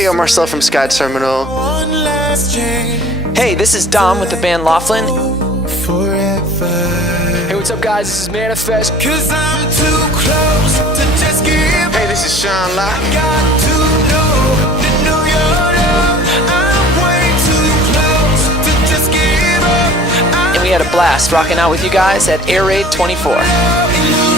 Hey, I'm Marcel from Sky Terminal. Hey, this is Dom with the band Loftland. Hey, what's up, guys? This is Manafest. Hey, this is Shonlock. And we had a blast rocking out with you guys at Air Raid 24.